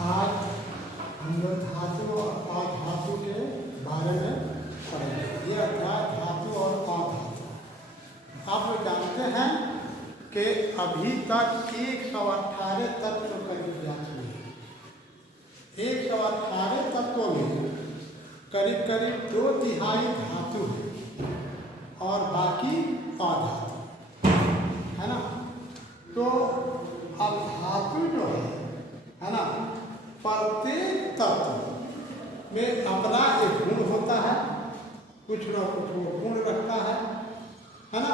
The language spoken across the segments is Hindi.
आज हम लोग धातु और धातु के बारे में पढ़ेंगे। ये अध्याय धातु और अधातु। आप लोग जानते हैं कि अभी तक 118 तत्व करीब जा चुके हैं। 118 तत्वों में करीब करीब 2/3 धातु है और बाकी अधातु है ना। तो अब धातु जो है ना, प्रत्येक तत्व में अपना एक गुण होता है, कुछ न कुछ वो गुण रखता है ना।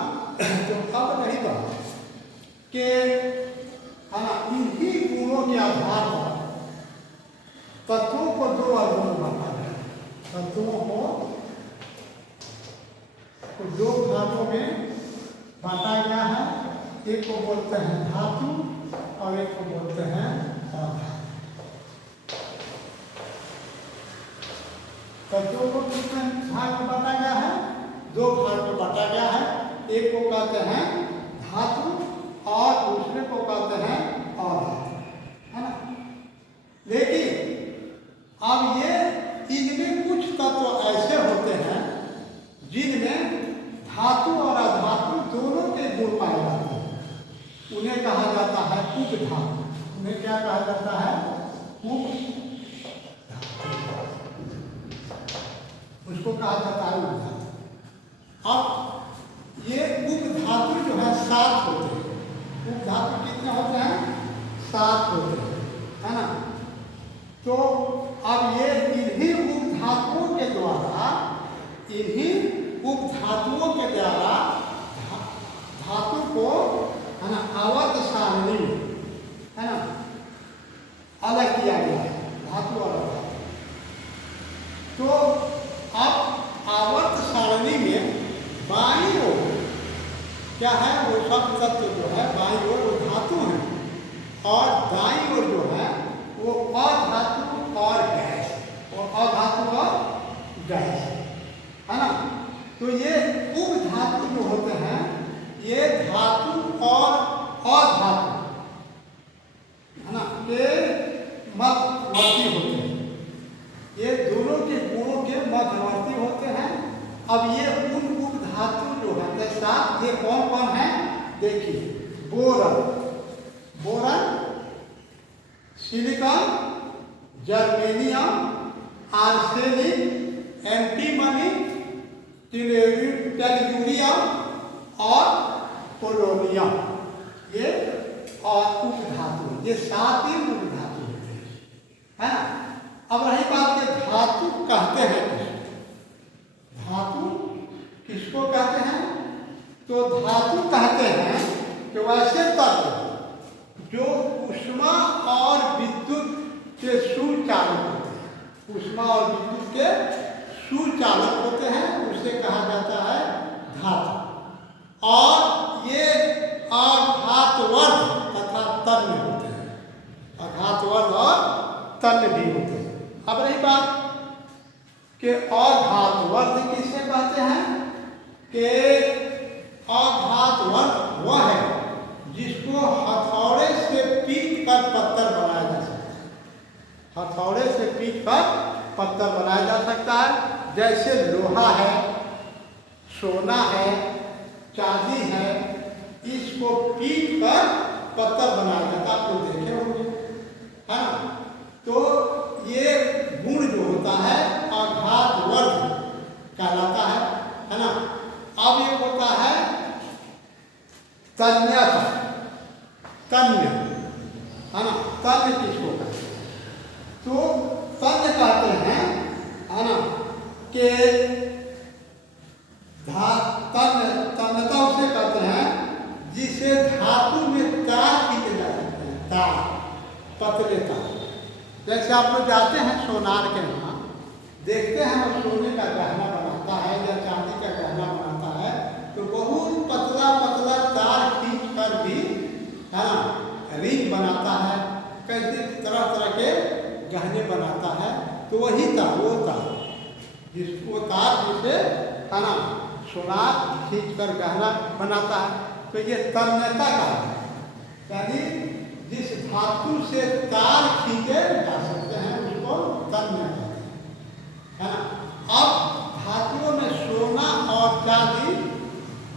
तो अब नहीं बात कि है ना, इन्हीं गुणों के आधार पर तत्वों को 2 वर्गों में बांटा गया। तत्वों को 2 भागों में बांटा गया है। एक को बोलते हैं धातु और एक को बोलते हैं अधातु। तत्वों को कितने भाग में बांटा गया है? 2 भाग में बांटा गया है। एक को कहते हैं धातु और दूसरे को कहते हैं अधातु, है ना। लेकिन अब ये इनमें कुछ तत्व ऐसे होते हैं जिनमें धातु और अधातु दोनों के गुण पाए जाते हैं। उन्हें कहा जाता है उपधातु। उन्हें क्या कहा जाता है? उसको कहा जाता है उपधातु। अब ये उपधातु जो है 7 होते हैं। उपधातु कितने होते हैं? 7 होते हैं, है ना। तो अब ये इन्हीं उपधातुओं के द्वारा धातु को, है ना, आवर्त सारणी में, है ना, अलग किया गया है, धातु और अधातु। तो अब आवर्त सारणी में बाईं ओर क्या है? वो सब तत्व जो है बाईं ओर वो धातु है और दाईं ओर जो है वो अधातु और गैस, और अधातु और गैस, है ना। तो ये उपधातु जो होते हैं ये धातु और अधातु, है ना, के मध्यवर्ती होते हैं। ये दोनों के गुणों के मध्यवर्ती होते हैं। अब ये उन उपधातु जो है साथ, ये कौन कौन है? देखिए, boron, silicon, germanium, arsenic, antimony, tellurium और पोलोनियम, ये और उपधातु, ये 7 ही उपधातु होते हैं, है ना। अब रही बात के धातु कहते हैं धातु किसको कहते हैं? तो धातु कहते हैं कि वैसे तत्व जो ऊष्मा और विद्युत के सुचालक होते हैं। ऊष्मा और विद्युत के सुचालक होते हैं, उसे कहा जाता है धातु। और ये आघातवर्ध तथा तन्य होते हैं। आघातवर्ध और तन्य भी होते हैं। अब रही बात कि आघातवर्ध किसे कहते हैं? कि आघातवर्ध वह है जिसको हथौड़े से पीट कर पत्थर बनाया जा सकता है। हथौड़े से पीट कर पत्थर बनाया जा सकता है। जैसे लोहा है, सोना है, चांदी है, इसको पीट कर पत्थर बनाया जाता है। आप लोग देखे होंगे, है ना। तो ये गुण जो होता है आघातवर्ध कहलाता है ना। अब एक होता है तन्यता, तन्य, है ना। तन्य किसको कहते हैं? तो तन्य कहते हैं, है ना, कि तन्यता उसे कहते हैं जिसे धातु में तार खींचे जा सकते हैं। तार, पतले तार। जैसे आप लोग जाते हैं सोनार के यहाँ, देखते हैं वो सोने का गहना बनाता है या चांदी का गहना बनाता है, तो बहुत पतला पतला तार खींच कर भी, है ना, रिंग बनाता है, कैसे तरह तरह के गहने बनाता है। तो वही तार, वो तार जिसको तार जिसे, है ना, सोनार खींच कर गहना बनाता है। तो ये तन्यता का है, यानी जिस धातु से तार खींचे जा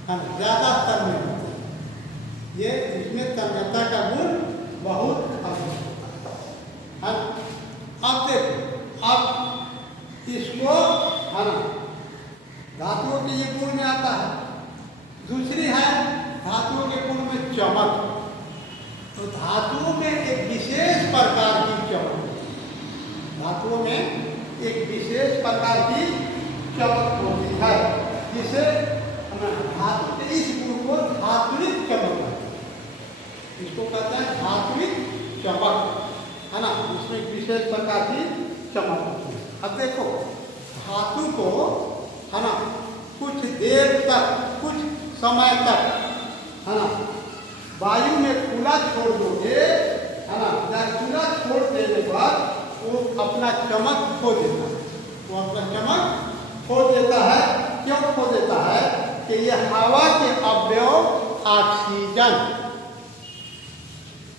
है ना, ज़्यादा तन्य होता है। ये इसमें तन्यता का गुण बहुत अधिक होता है ना। अब देखो, अब इसको है ना धातुओं के ये गुण में आता है। दूसरी है धातुओं के गुण में चमक। तो धातुओं में एक विशेष प्रकार की चमक, धातुओं में एक विशेष प्रकार की चमक होती है, जिसे धातु के इस गुण को धात्विक चमक कहते हैं। इसको कहते हैं धात्विक चमक, है ना। इसमें एक विशेष प्रकार की चमक होती है। अब देखो, धातु को है ना कुछ देर तक, कुछ समय तक, है ना, वायु में खुला छोड़ दोगे, है ना, या खुला छोड़ देने पर वो अपना चमक खो देता है। वो अपना चमक खो देता है। क्यों खो देता है? कि ये हवा के अवयव ऑक्सीजन,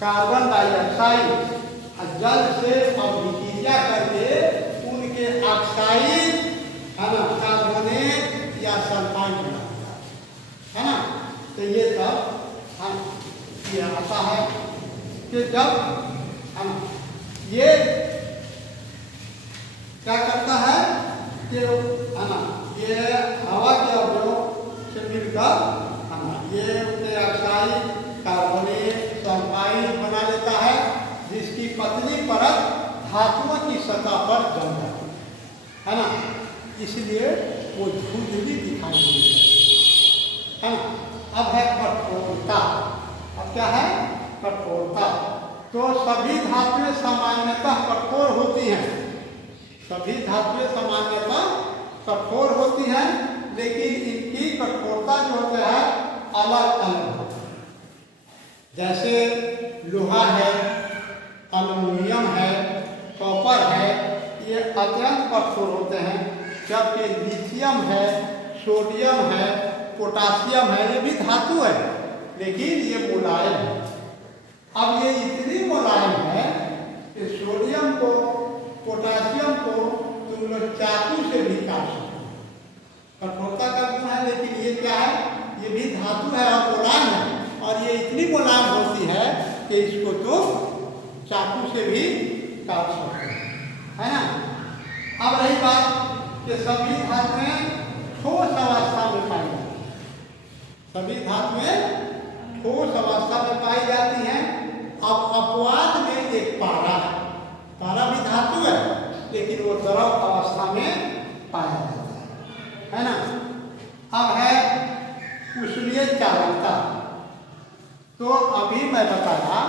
कार्बन डाइऑक्साइड और जल से अभिक्रिया करके उनके ऑक्साइड, है ना, कार्बोनेट या सल्फाइड बनाता है ना। तो ये सब ये आता है कि जब, है ना, ये क्या करता है कि, है ना, ये हवा के अवयव से मिलकर, है ना, ये उनके ऑक्साइड, कार्बोनेट, सल्फाइड बना लेता है, जिसकी पतली परत धातुओं की सतह पर जम जाती है ना। इसलिए वो धुंधली दिखाई देती है ना। अब है कठोरता। अब क्या है? कठोरता। तो सभी धातुएं सामान्यतः कठोर होती हैं, सभी धातुएं सामान्यतः कठोर होती हैं, लेकिन इनकी कठोरता जो होती है अलग अलग होती है। जैसे लोहा है, एल्युमिनियम है, कॉपर है, ये अत्यंत कठोर होते हैं, जबकि लिथियम है, सोडियम है, पोटासियम है, ये भी धातु है, लेकिन ये मुलायम है। अब ये इतनी मुलायम है कि सोडियम को, पोटासियम को तुम लोग चाकू से भी काट सकते हो। कठोरता का गुण है, लेकिन ये क्या है? ये भी धातु है और मुलायम है, और ये इतनी मुलायम होती है कि इसको तो चाकू से भी काट सकते हैं, है ना। अब रही बात कि सभी धातुएं ठोस अवस्था में पाई जाती हैं, सभी धातुएं ठोस अवस्था में पाई जाती हैं। अब अपवाद में एक पारा है, पारा भी धातु है, लेकिन वो द्रव अवस्था में पाया जाता है ना। अब है उष्मीय चालकता। तो अभी मैं बताया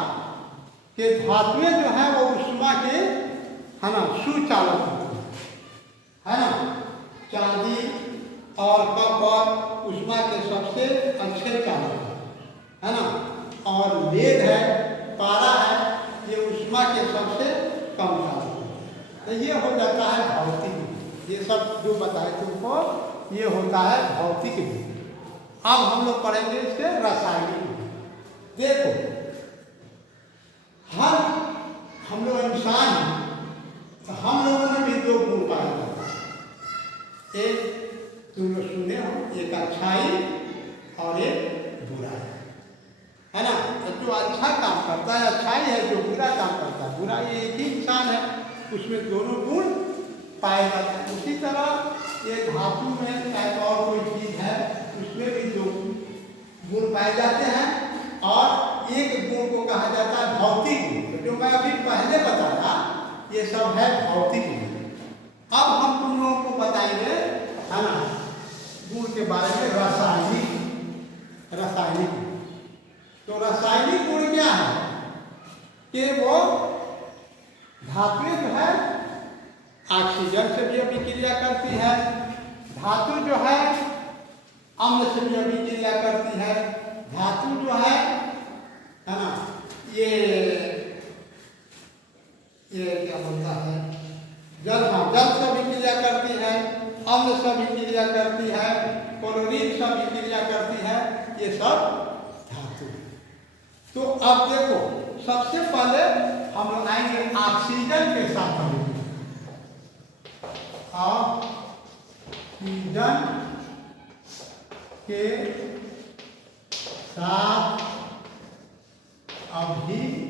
कि धातुएं जो है वो उष्मा के, है ना, सुचालक होती है ना। चांदी और कॉपर उष्मा के सबसे अच्छे चालक है ना, और लेड है, पारा है, ये उष्मा के सबसे कम चालक है। तो ये हो जाता है भौतिक। ये सब जो बताए तुमको, ये होता है भौतिक भी। अब हम लोग पढ़ेंगे इसके रासायनिक। देखो, हर हम लोग इंसान हैं, तो हम लोगों में भी दो गुण पाया जाता है। एक तुम लोग सुने हो, एक अच्छाई और एक बुराई, है ना। तो जो अच्छा काम करता है अच्छाई है, जो बुरा काम करता है बुराई, एक ही इंसान है, उसमें दोनों गुण पाए जाते हैं। उसी तरह ये धातु में चाहे और कोई चीज़ है, उसमें भी दो गुण पाए जाते हैं, और एक गुण को कहा जाता है भौतिक गुण। जो मैं अभी पहले बताया, ये सब है भौतिक गुण। अब हम तुम लोगों को बताएंगे, है ना, गुण के बारे में रासायनिक। रासायनिक तो रासायनिक गुण क्या है? कि वो धातुएं जो है ऑक्सीजन से भी अभिक्रिया करती है, धातु जो है अम्ल से भी अभिक्रिया करती है, धातु जो है ना, ये क्या बोलता है, जल, हाँ, जल से अभिक्रिया करती है, अम्ल से अभिक्रिया करती है, क्लोरीन से अभिक्रिया करती है, ये सब धातु। तो अब देखो, सबसे पहले हम लोग आएंगे ऑक्सीजन के साथ अभिक्रिया। ऑक्सीजन के साथ अभिक्रिया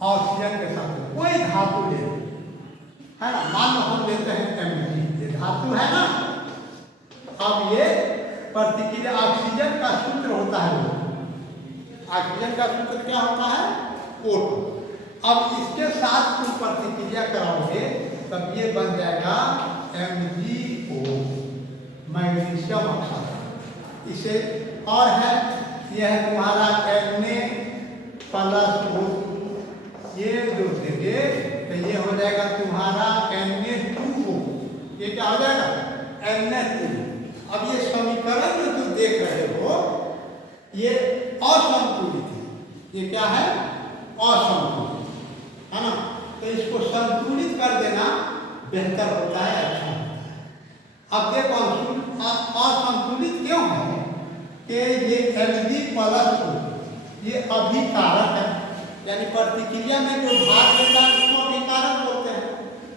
ऑक्सीजन के साथ कोई धातु ले, है ना, मान लो हम लेते हैं Mg, ये धातु है ना। अब ये प्रतिक्रिया ऑक्सीजन का सूत्र होता है, ऑक्सीजन का सूत्र क्या होता है? O2। अब इसके साथ तुम प्रतिक्रिया कराओगे तब ये बन जाएगा MgO, मैग्नीशियम ऑक्साइड। इसे और है, यह है तुम्हारा Na+O2, ये जो देंगे तो ये हो जाएगा तुम्हारा Na2O, ये क्या हो जाएगा? Na2। अब ये समीकरण जो तुम देख रहे हो ये असंतुलित है, ये क्या है? असंतुलित, है ना। तो इसको संतुलित कर देना बेहतर होता है, अच्छा होता है। अब देखो असंतुलित क्यों है कि ये Mg+O ये अभिकारक है, यानी प्रतिक्रिया में जो भाग लेता है उसको अभिकारक बोलते हैं,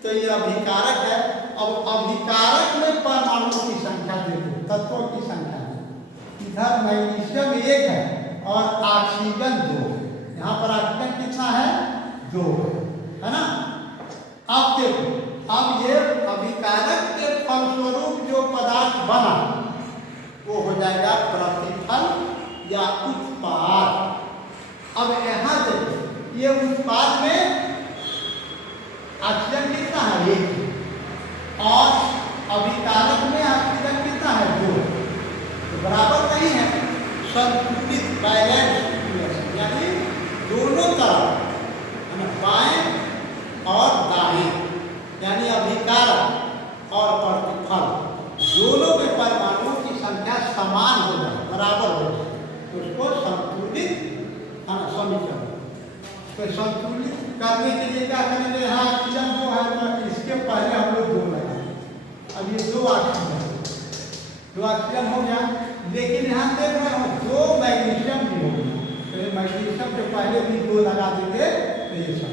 तो ये अभिकारक है। अब अभिकारक में परमाणु की संख्या देखो, तत्वों की संख्या, इधर मैग्नीशियम 1 है और ऑक्सीजन 2 है, यहाँ पर ऑक्सीजन कितना है? 2 है ना। अब देखो, अब ये अभिकारक के फलस्वरूप जो पदार्थ बना वो हो जाएगा प्रतिफल या उत्पाद। अब यहाँ देखो, ये उत्पाद में ऑक्सीजन कितना है? 1 और अभिकारक में ऑक्सीजन कितना है? 2। तो बराबर नहीं है, संतुलित, बैलेंस, यानी दोनों तरफ, है ना, बाएं और दाएं, यानी अभिकारक और प्रतिफल दोनों में परमाणुओं की संख्या समान हो जाए, बराबर हो जाए, तो उसको संतुलित, है ना, समीकरण। तो संतुलित करने के लिए क्या करेंगे? यहाँ ऑक्सीजन 2 है तो इसके पहले हम लोग 2 लगाएंगे। अब ये 2 ऑक्सीजन हो गया, लेकिन यहाँ देख रहे हो 2 मैग्नीशियम भी हो गया, तो ये मैग्नीशियम के पहले भी 2 लगा देंगे तो ये सब।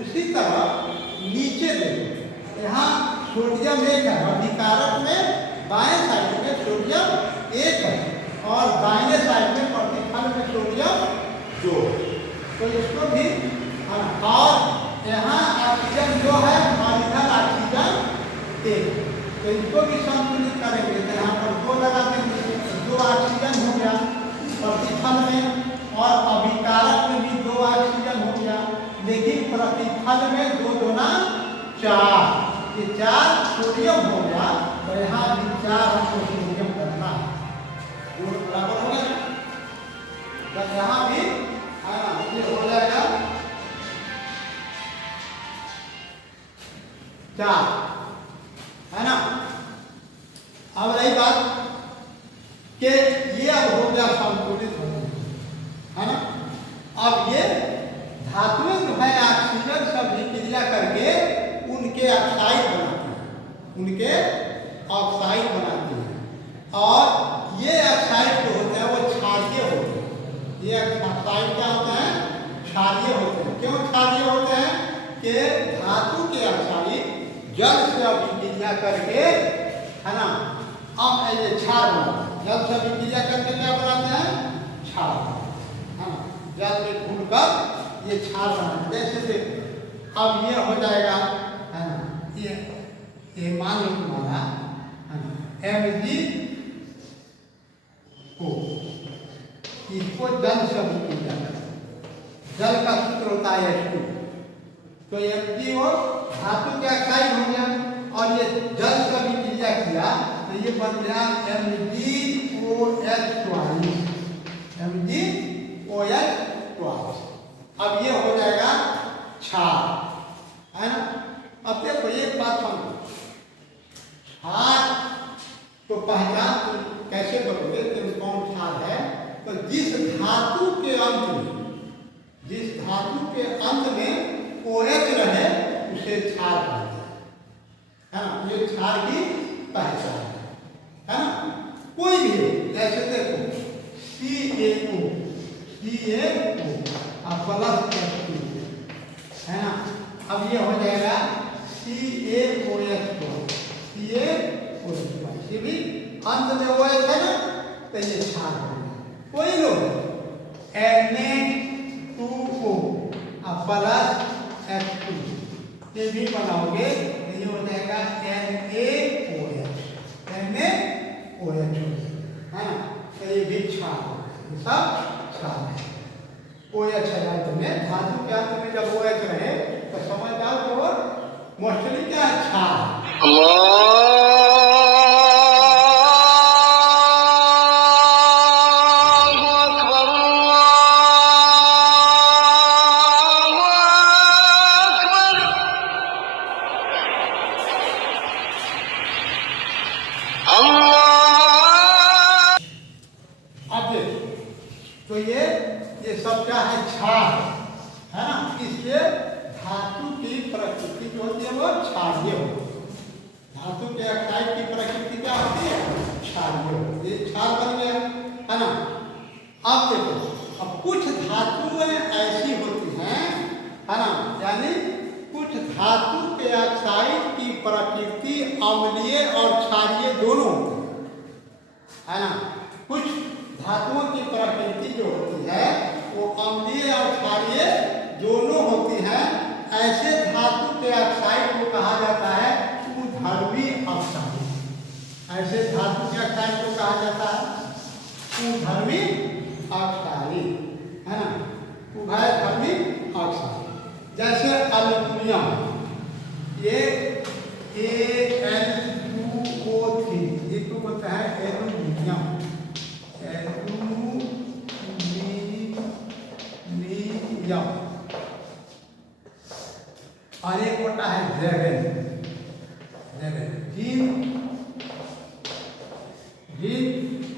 उसी तरह नीचे देखो, यहाँ सोडियम 1 है, अभिकारक में बाएं साइड में सोडियम 1 है और दाहिने साइड में प्रतिफल में सोडियम 2, तो इसको भी, और यहाँ ऑक्सीजन 2 है और इधर ऑक्सीजन 1, तो इसको भी संतुलित करेंगे। तो यहाँ पर 2 लगा देंगे, 2 ऑक्सीजन हो गया प्रतिफल में, और अभिकारक में भी 2 ऑक्सीजन हो गया, लेकिन प्रतिफल में 2 दूना 4, ये 4 सोडियम हो गया, तो यहाँ भी 4 हमको सोडियम करना है, दोनों बराबर हो गया। बस यहाँ भी ये हो जाएगा 4, है ना। अब रही बात कि ये अब हो गया संतुलित हो गया, है ना। अब ये धातुएं जो है ऑक्सीजन से अभिक्रिया करके उनके ऑक्साइड बनाती है, उनके ऑक्साइड बनाती है, और ये ऑक्साइड जो होते हैं वो क्षारीय होते हैं। ये ऑक्साइड क्या होते हैं? क्षारीय होते हैं। क्यों क्षारीय होते हैं? कि धातु के ऑक्साइड जल से अभिक्रिया करके, है ना, अब ये क्षार बनाते हैं, जल से अभिक्रिया करके क्या बनाते हैं? क्षार, है ना, जल में घुलकर ये क्षार बनाते हैं। जैसे देखो, अब ये हो जाएगा, है ना, ये मान लो तुम्हारा, है ना, MgO, इसको जल से अभिक्रिया करते हैं, जल का सूत्र होता है H2, तो MgO धातु के ऑक्साइड हो गया और ये जल से अभिक्रिया किया तो ये बन गया MgOH2। अब ये हो जाएगा क्षार, है ना। अब देखो एक बात समझो, क्षार तो पहचान कैसे करोगे कि कौन क्षार है? तो जिस धातु के अंत में OH रहे उसे क्षार कहते हैं, है ना। ये क्षार की पहचान है ना। कोई भी जैसे देखो CaO प्लस H2, है ना। अब ये हो जाएगा CaOH2, CaOH, ये भी अंत में OH है ना, तो ये क्षार हो गया। कोई लोग Na2O प्लस H2 ये भी बनाओगे तो ये हो जाएगा NaOH, NaOH हो जाएगा, है ना, तो ये भी क्षार हो गया, ये सब क्षार है। OH है अंत में, धातु के अंत में जब OH रहे तो समझ जाओ कि वो मोस्टली क्या है, क्षार। तो ये सब क्या है, क्षार है ना, इसलिए धातु की प्रकृति जो होती है वो क्षारीय होती है। धातु के ऑक्साइड की प्रकृति क्या होती है, क्षारीय होती है, ये क्षार बन गया, है ना। अब देखो, अब कुछ धातुएं ऐसी होती हैं, है ना, यानी कुछ धातु के ऑक्साइड की प्रकृति अम्लीय और क्षारीय दोनों होती है ना। कुछ धातुओं की प्रकृति जो होती है वो अम्लीय और क्षारीय दोनों होती है। ऐसे धातु के ऑक्साइड को कहा जाता है उभयधर्मी ऑक्साइड। ऐसे धातु के ऑक्साइड को कहा जाता है उभयधर्मी ऑक्साइड, है ना, उभयधर्मी ऑक्साइड। जैसे एल्युमिनियम, ये Al2O3, ये तो बोलता है एल्युमिनियम, एल्युमिनियम, और एक होता है ज़ेरेन, जिंक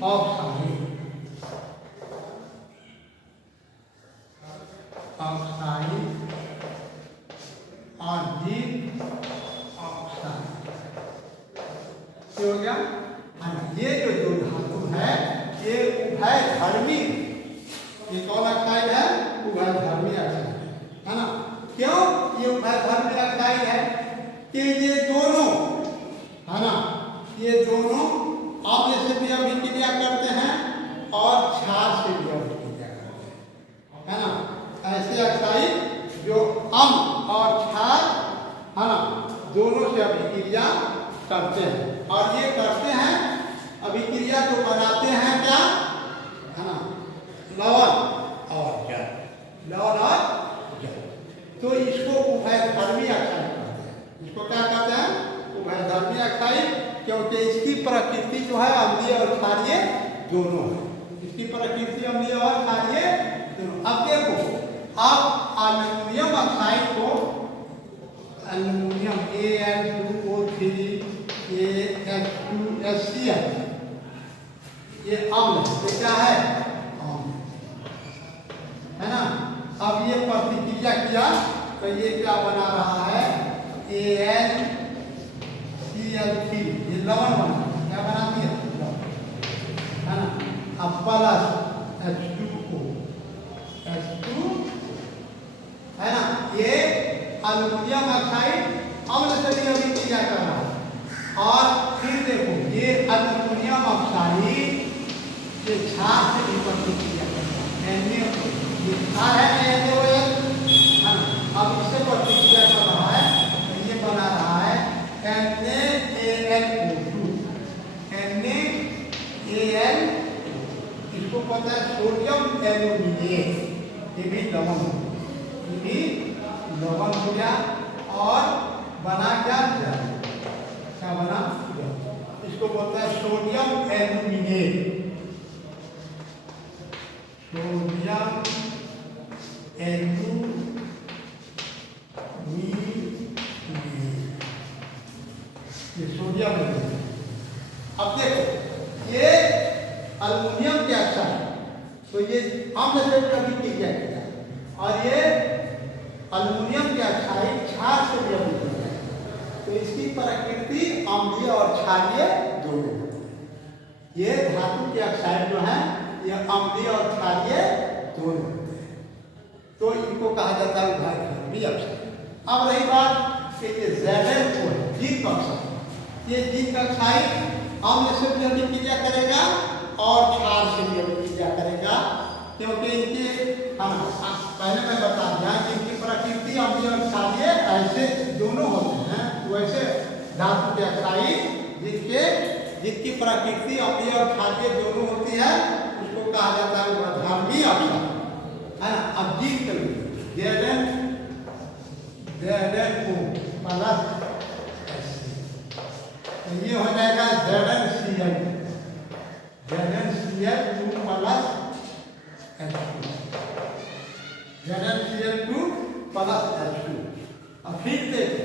ऑक्साइड, और जिंक ऑक्साइड, हो गया। ये जो दो धातु है ये उभयधर्मी, ये कौन ऑक्साइड है, उभयधर्मी ऑक्साइड है ना। क्यों ये उभयधर्मी ऑक्साइड है कि ये दोनों, है ना, ये दोनों अम्ल से भी अभिक्रिया करते हैं और क्षार से भी अभिक्रिया करते हैं, है ना। ऐसे ऑक्साइड जो अम्ल और क्षार, है ना, दोनों से अभिक्रिया करते हैं, और ये करते हैं अभिक्रिया को बनाते हैं क्या, है ना, लवण और जल, लवण और जल। तो इसको उभयधर्मी ऑक्साइड कहते हैं। इसको क्या कहते हैं, उभयधर्मी ऑक्साइड, क्योंकि इसकी प्रकृति जो है अम्लीय और क्षारीय दोनों है। इसकी प्रकृति अम्लीय और क्षारीय दोनों। अब देखो, अब एल्युमिनियम ऑक्साइड को, एल्युमिनियम Al2O3 H2SCl, ये अम्ल ये क्या है, अम्ल, है ना। अब ये प्रतिक्रिया किया तो ये क्या बना रहा है, AlCl3, ये लवण बना, क्या बना दिया, है ना। अब प्लस H2O, है ना, ये एल्युमिनियम ऑक्साइड अम्ल से भी अभिक्रिया कर रहा है। और फिर देखो, ये एल्युमिनियम ऑक्साइड ये क्षार से भी प्रतिक्रिया करता है, ये क्षार है NaOH, है ना। अब इससे प्रतिक्रिया कर रहा है तो ये बना रहा है NaAlO2, NaAl, इसको पता है सोडियम एल्यूमिनेट, ये भी लवण हो गया, ये भी लवण हो गया, और बना क्या बना, इसको बोलते हैं सोडियम एल्यूमिनेट, सोडियम एल्यूमिनेट, ये सोडियम एल्यूमिनेट। अब देखो, ये एल्युमिनियम के ऑक्साइड, तो ये अम्ल से अभिक्रिया किया, और ये एल्युमिनियम के ऑक्साइड क्षार से भी अभिक्रिया, तो इसकी प्रकृति अम्लीय और क्षारीय दोनों होती है। ये धातु के ऑक्साइड जो है ये अम्लीय और क्षारीय दोनों होते हैं, तो इनको कहा जाता है उभयधर्मी ऑक्साइड। अब रही बात कि ये Zn को जिंक ऑक्साइड, ये जिंक ऑक्साइड अम्ल से भी अभिक्रिया करेगा और क्षार से भी अभिक्रिया करेगा, क्योंकि इनके पहले मैं बता दिया कि इनकी प्रकृति अम्लीय और क्षारीय ऐसे दोनों होते हैं। वैसे धातु के ऑक्साइड जिसकी प्रकृति अम्लीय और क्षारीय दोनों होती है उसको कहा जाता है मध्यवर्ती ऑक्साइड, है ना। अब जिंक Zn2 प्लस ये हो जाएगा ZnCl2 plus ZnCl2 plus H2। अब फिर देखिए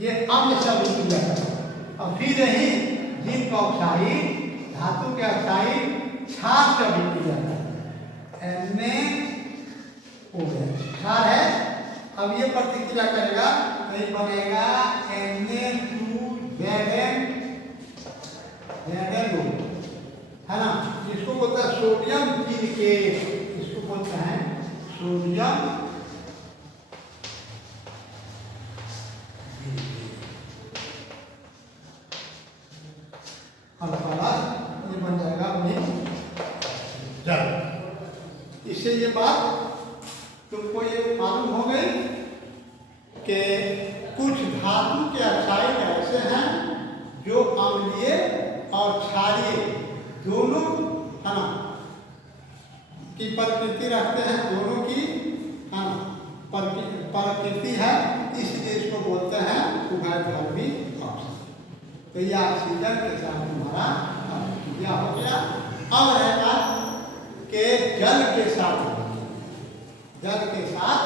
ये अम्ल से अभिक्रिया करेगा। अब फिर यही जिंक ऑक्साइड धातु के ऑक्साइड क्षार से अभिक्रिया करेगा, NaOH क्षार है। अब ये प्रतिक्रिया करेगा तो ये बनेगा Na2Zn, है ना। इसको बोलते हैं सोडियम जिनकेट, इसको बोलते हैं सोडियम प्लस ये बन जाएगा जल। इससे ये बात तुमको ये मालूम हो गई कि कुछ धातु के ऑक्साइड ऐसे हैं जो अम्लीय और क्षारीय दोनों, है ना, की प्रकृति रखते हैं, दोनों की प्रकृति है, इसलिए इसको बोलते हैं उभयधर्मी ऑक्साइड। तो यह ऑक्सीजन के साथ हमारा अभिक्रिया हो गया। अब रहेगा कि जल के साथ अभिक्रिया, जल के साथ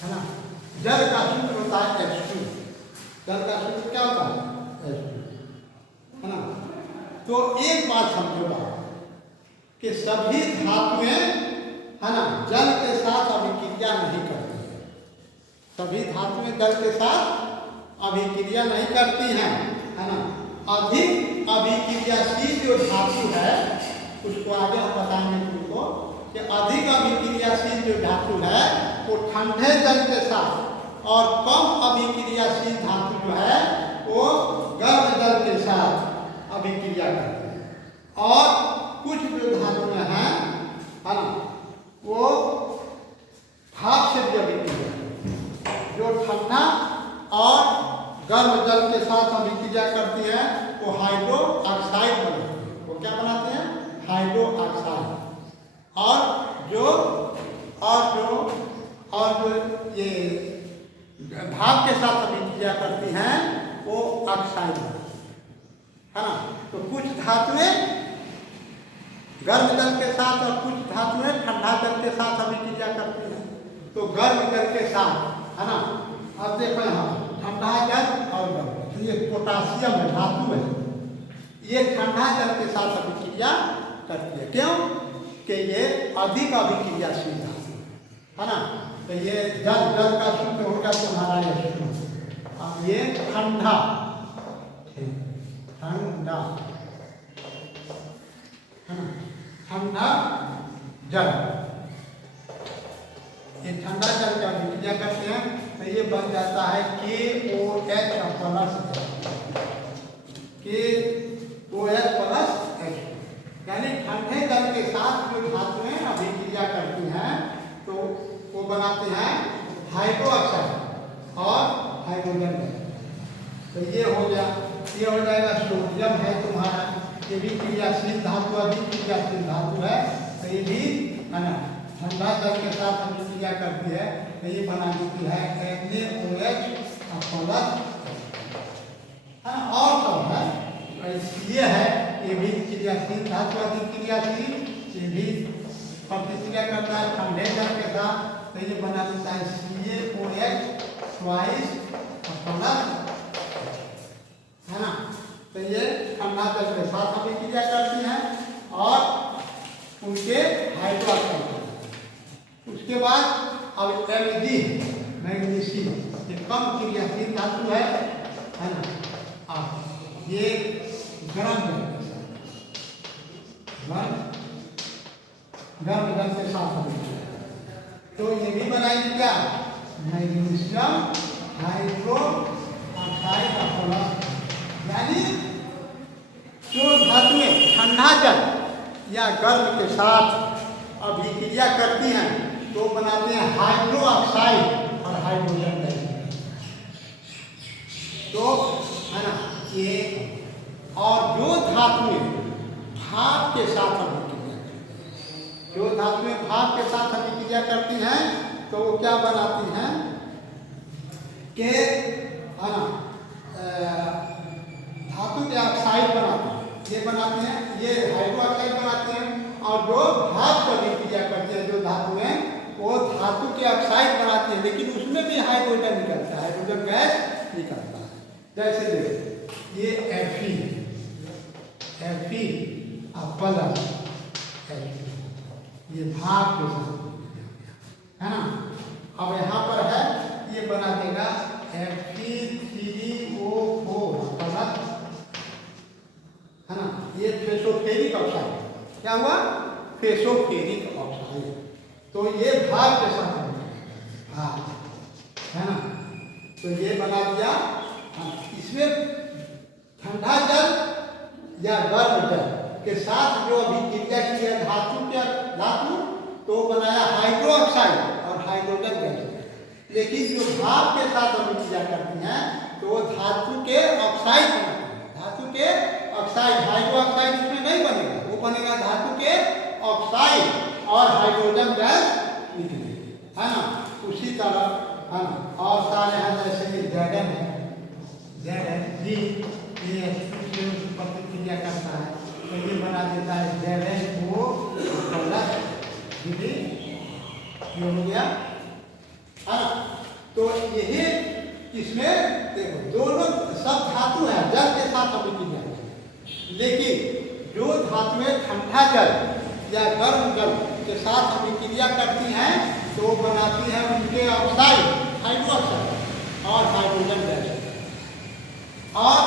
है ना। जल का सूत्र होता है H2। जल का सूत्र क्या होता है? H2, है ना। तो एक बात समझो कि सभी धातुएं, है ना, जल के साथ अभिक्रिया नहीं करती है। सभी धातुएं जल के साथ अभिक्रिया नहीं करती हैं, है ना। अधिक अभिक्रियाशील जो धातु है उसको आगे हम बताएंगे तुमको कि अधिक अभिक्रियाशील जो धातु है वो ठंडे जल के साथ, और कम अभिक्रियाशील धातु जो है वो गर्म जल के साथ अभिक्रिया करती है। और कुछ जो धातुएं हैं, है ना, वो भाप से भी अभिक्रिया करती है। जो ठंडा और गर्म जल के साथ अभिक्रिया करती है वो हाइड्रो ऑक्साइड बनाती है। वो क्या बनाते हैं? Hydro oxide. और जो ये भाप के साथ अभिक्रिया करती हैं वो ऑक्साइड बनाती है ना। तो कुछ धातुएं गर्म जल के साथ और कुछ धातुएं ठंडा जल के साथ अभिक्रिया करती हैं। तो गर्म जल के साथ, है ना। अब देखो यहाँ ठंडा जल और गर्म, तो ये पोटासियम है, धातु है, ये ठंडा जल के साथ अभिक्रिया करती है। क्यों? कि ये अधिक अभिक्रियाशील धातु है ना। तो ये जल का सूत्र होगा तुम्हारा ये। अब ये ठंडा ठंडा जल, ये ठंडा जल का अभिक्रिया करते हैं तो ये बन जाता है KOH प्लस H, यानी ठंडे जल के साथ जो धातुएं अभिक्रिया करती हैं तो वो बनाते हैं हाइड्रो ऑक्साइड और हाइड्रोजन गैस। तो ये हो जाएगा सोडियम है तुम्हारा, ये भी क्रियाशील धातु, अधिक क्रियाशील धातु है। तो ये भी, है ना, ठंडा जल के साथ अभिक्रिया करती है तो ये बना देती है NaOH प्लस, और सब है। ये है, ये भी क्रियाशील धातु, अधिक क्रियाशील, ये भी प्रतिक्रिया करता है ठंडे जल के साथ। तो ये बना देता है CaOH ट्वाइस प्लस, है ना। तो ये ठंडा जल के साथ अभिक्रिया करती हैं और उनके हाइड्रो ऑक्साइड। उसके बाद अब Mg मैग्नीशियम, ये कम क्रियाशील धातु है ना। अब ये गर्म जल के साथ बनती है, तो ये भी बनाएंगे क्या, मैग्नीशियम हाइड्रोक्साइड का प्लस, यानी जो धातुएं ठंडा जल या गर्म के साथ अभिक्रिया करती हैं तो बनाते हैं हाइड्रो ऑक्साइड और हाइड्रोजन गैस, तो है ना ये। और जो धातुएं भाप के साथ अभिक्रिया करती हैं, जो धातुएं भाप के साथ अभिक्रिया करती हैं तो वो क्या बनाती हैं कि है ना धातु के ऑक्साइड बनाते हैं, ये बनाते हैं, ये हाइड्रो ऑक्साइड बनाते हैं। और जो भाप पर अभिक्रिया करते हैं जो धातुएं, वो धातु के ऑक्साइड बनाती हैं, लेकिन उसमें भी हाइड्रोजन निकलता है, हाइड्रोजन गैस निकलता है। जैसे देखो ये Fe और प्लस ये भाप के साथ है ना। अब यहाँ पर है ये बना देगा Fe3O4 प्लस, है ना, ये फेसोफेरिक ऑक्साइड, क्या हुआ, फेसोफेरिक ऑक्साइड, तो ये भाप के साथ भाप है ना, तो ये बना दिया। इसमें ठंडा जल या गर्म जल के साथ जो अभिक्रिया की है धातु तो बनाया हाइड्रो ऑक्साइड और हाइड्रोजन गैस। लेकिन जो भाप के साथ अभिक्रिया करती हैं तो वो धातु के ऑक्साइड बनाती हैं, धातु के ऑक्साइड, हाइड्रो ऑक्साइड इसमें नहीं बनेगा, वो बनेगा धातु के ऑक्साइड और हाइड्रोजन गैस निकलेगी, है ना। उसी तरह है ना और सारे हैं, जैसे कि जैगन है, भी ये प्रतिक्रिया करता है तो ये बना देता है Zn O प्लस, ये हो गया, है ना। तो यही इसमें देखो दोनों सब धातु है जल के साथ अभिक्रिया, लेकिन जो धातुएं ठंडा जल या गर्म जल के साथ अभिक्रिया करती हैं तो बनाती हैं उनके ऑक्साइड, हाइड्रो ऑक्साइड और हाइड्रोजन गैस। और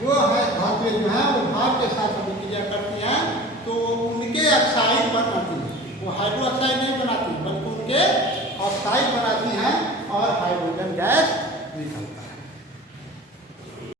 जो है धातुएं जो है वो भाप के साथ अभिक्रिया करती हैं तो उनके ऑक्साइड बनाती हैं, वो हाइड्रो ऑक्साइड नहीं बनाती बल्कि उनके ऑक्साइड बनाती हैं और हाइड्रोजन गैस निकलती है।